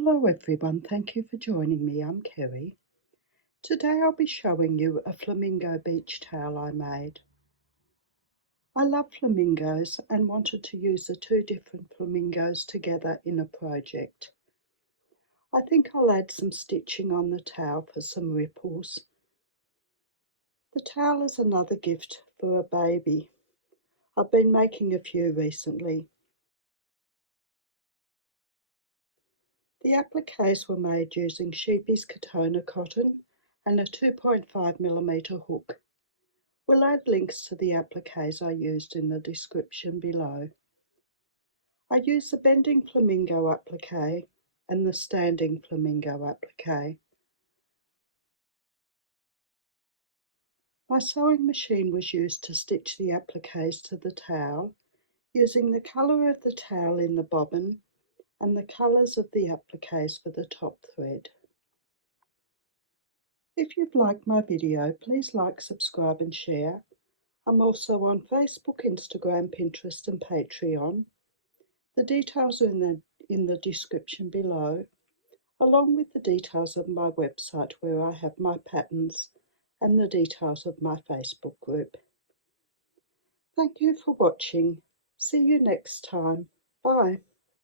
Hello everyone, thank you for joining me. I'm Kerry. Today I'll be showing you a flamingo beach towel I made. I love flamingos and wanted to use the two different flamingos together in a project. I think I'll add some stitching on the towel for some ripples. The towel is another gift for a baby. I've been making a few recently. The appliques were made using Sheepy's Katona cotton and a 2.5mm hook. We'll add links to the appliques I used in the description below. I used the bending flamingo applique and the standing flamingo applique. My sewing machine was used to stitch the appliques to the towel, using the colour of the towel in the bobbin and the colours of the appliques for the top thread. If you've liked my video, please like, subscribe and share. I'm also on Facebook, Instagram, Pinterest and Patreon. The details are in the description below, along with the details of my website where I have my patterns and the details of my Facebook group. Thank you for watching. See you next time. Bye.